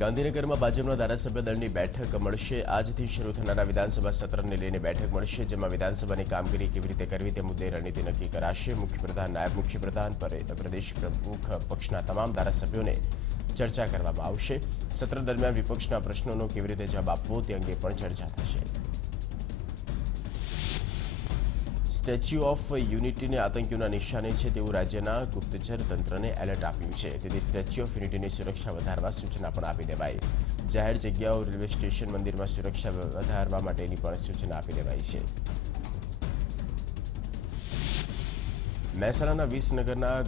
ગાંધીનગરમાં ભાજપના ધારાસભ્ય દળની બેઠક મળશે। આજથી શરૂ થનારા વિધાનસભા સત્રને લઈને બેઠક મળશે, જેમાં વિધાનસભાની કામગીરી કેવી રીતે કરવી તે મુદ્દે રણનીતિ નક્કી કરાશે। મુખ્યપ્રધાન, નાયબ મુખ્યપ્રધાન, પ્રદેશ પ્રમુખ, પક્ષના તમામ ધારાસભ્યોને ચર્ચા કરવામાં આવશે। સત્ર દરમિયાન વિપક્ષના પ્રશ્નોનો કેવી રીતે જવાબ આપવો તે અંગે પણ ચર્ચા થશે। સ્ટેચ્યુ ઓફ યુનિટીને આતંકીઓના નિશાને છે તેવું રાજ્યના ગુપ્તચર તંત્રને એલર્ટ આપ્યું છે, તેથી સ્ટેચ્યુ ઓફ યુનિટીની સુરક્ષા વધારવા સૂચના પણ આપી દેવાઈ। જાહેર જગ્યાઓ, રેલવે સ્ટેશન, મંદિરમાં સુરક્ષા વધારવા માટેની પણ સૂચના આપી દેવાઈ છે। મહેસાણાના વિસનગરના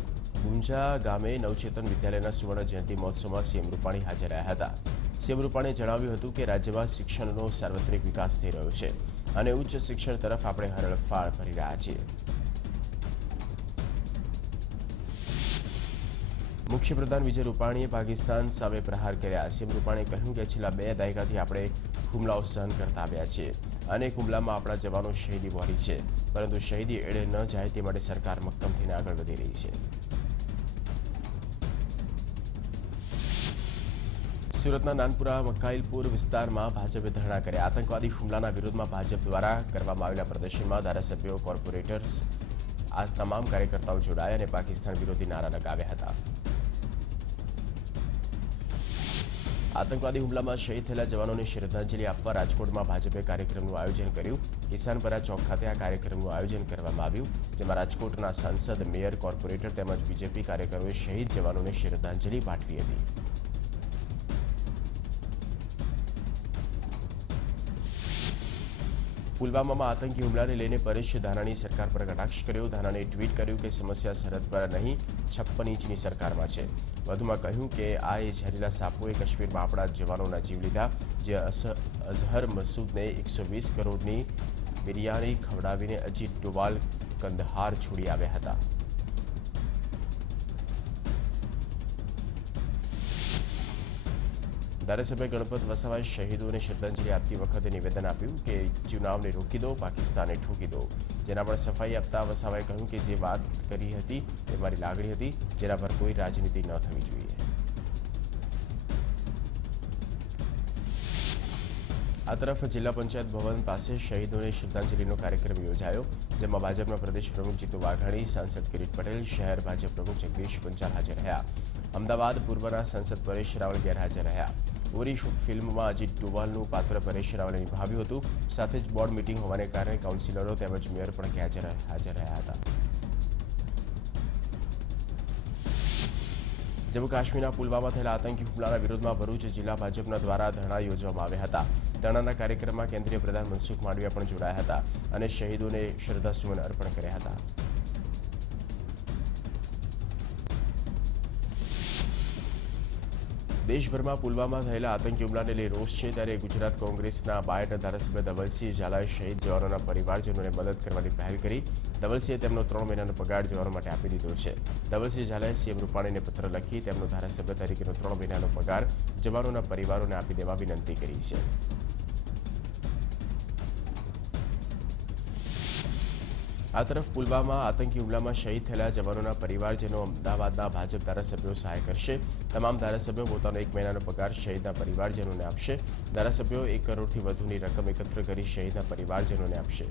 ગુંજા ગામે નવચેતન વિદ્યાલયના સુવર્ણ જયંતિ મહોત્સવમાં સીએમ રૂપાણી હાજર રહ્યા હતા। સીએમ રૂપાણીએ જણાવ્યું હતું કે રાજ્યમાં શિક્ષણનો સાર્વત્રિક વિકાસ થઈ રહ્યો છે અને ઉચ્ચ શિક્ષણ તરફ આપણે હરણફાળ ભરી રહ્યા છીએ। મુખ્યપ્રધાન વિજય રૂપાણીએ પાકિસ્તાન સામે પ્રહાર કર્યા। સીએમ રૂપાણીએ કહ્યું કે છેલ્લા 2 દાયકાથી આપણે હુમલાઓ સહન કરતા આવ્યા છીએ। અનેક હુમલામાં આપણા જવાનો શહીદી વહોરી છે, પરંતુ શહીદી એળે ન જાય તે માટે સરકાર મક્કમ થઈને આગળ વધી રહી છે। સુરતના નાનપુરા મકાઈલપુર વિસ્તારમાં ભાજપે ધરણા કર્યા। આતંકવાદી હુમલાના વિરોધમાં ભાજપ દ્વારા કરવામાં આવેલા પ્રદર્શનમાં ધારાસભ્યો, કોર્પોરેટર્સ, આ તમામ કાર્યકર્તાઓ જોડાયા અને પાકિસ્તાન વિરોધી નારા લગાવ્યા હતા। આતંકવાદી હુમલામાં શહીદ થયેલા જવાનોને શ્રદ્ધાંજલિ આપવા રાજકોટમાં ભાજપે કાર્યક્રમનું આયોજન કર્યું। કિસાનપરા ચોક ખાતે આ કાર્યક્રમનું આયોજન કરવામાં આવ્યું, જેમાં રાજકોટના સાંસદ, મેયર, કોર્પોરેટર તેમજ બીજેપી કાર્યકરોએ શહીદ જવાનોને શ્રદ્ધાંજલિ પાઠવી હતી। પુલવામામાં આતંકી હુમલાને લઈને પરેશ ધાનાણી સરકાર પર કટાક્ષ કર્યો। ધાનાણીએ ટ્વીટ કર્યું કે સમસ્યા સરહદ પર નહીં, 56 ઇંચની સરકારમાં છે। વધુમાં કહ્યું કે આ ઝેરીલા સાપોએ કાશ્મીરમાં આપણા જવાનોના જીવ લીધા, જે અઝહર મસૂદને 120 કરોડની બિરયાની ખવડાવીને અજીત ડોવાલ કંદહાર છોડી આવ્યા હતા। ધારાસભ્ય ગણપત વસાવાએ શહીદોને શ્રદ્ધાંજલિ આપતી વખતે નિવેદન આપ્યું કે ચુનાવને રોકી દો, પાકિસ્તાને ઠોકી દો। જેના પર સફાઈ આપતા વસાવાએ કહ્યું કે જે વાત કરી હતી તે મારી લાગણી હતી, જેના પર કોઈ રાજનીતિ ન થવી જોઈએ। આ તરફ જિલ્લા પંચાયત ભવન પાસે શહીદોને શ્રદ્ધાંજલિનો કાર્યક્રમ યોજાયો, જેમાં ભાજપના પ્રદેશ પ્રમુખ જીતુ વાઘાણી, સાંસદ કિરીટ પટેલ, શહેર ભાજપ પ્રમુખ જગદીશ પંચાલ હાજર રહ્યા। અમદાવાદ પૂર્વના સાંસદ પરેશ રાવલ ગેરહાજર રહ્યા। ઉરી ફિલ્મમાં અજીત ડોવાલનું પાત્ર પરેશ રાવલે નિભાવ્યું હતું। સાથે જ બોર્ડ મીટિંગ હોવાને કારણે કાઉન્સિલરો તેમજ મેયર પણ હાજર રહ્યા હતા। જમ્મુ કાશ્મીરના પુલવામા થયેલા આતંકી હુમલાના વિરોધમાં ભરૂચ જિલ્લા ભાજપના દ્વારા ધરણા યોજવામાં આવ્યા હતા। ધરણાના કાર્યક્રમમાં કેન્દ્રીય પ્રધાન મનસુખ માંડવિયા પણ જોડાયા હતા અને શહીદોને શ્રદ્ધાસુમન અર્પણ કર્યા હતા। દેશભરમાં પુલવામા થયેલા આતંકી હુમલાને લઈ રોષ છે, ત્યારે ગુજરાત કોંગ્રેસના બાયડના ધારાસભ્ય ધવલસિંહ ઝાલાએ શહીદ જવાનોના પરિવારજનોને મદદ કરવાની પહેલ કરી। ધવલસિંહે તેમનો 3 મહિનાનો પગાર જવાનો માટે આપી દીધો છે। ધવલસિંહ ઝાલાએ સીએમ રૂપાણીને પત્ર લખી તેમનો ધારાસભ્ય તરીકેનો 3 મહિનાનો પગાર જવાનોના પરિવારોને આપી દેવા વિનંતી કરી છે। આ તરફ પુલવામા આતંકી હુમલામાં શહીદ થયેલા જવાનોના પરિવારજનો અમદાવાદના ભાજપ ધારાસભ્યો સહાય કરશે। તમામ ધારાસભ્યો પોતાનો 1 મહિનાનો પગાર શહીદના પરિવારજનોને આપશે। ધારાસભ્યો 1 કરોડથી વધુની રકમ એકત્ર કરી શહીદના પરિવારજનોને આપશે।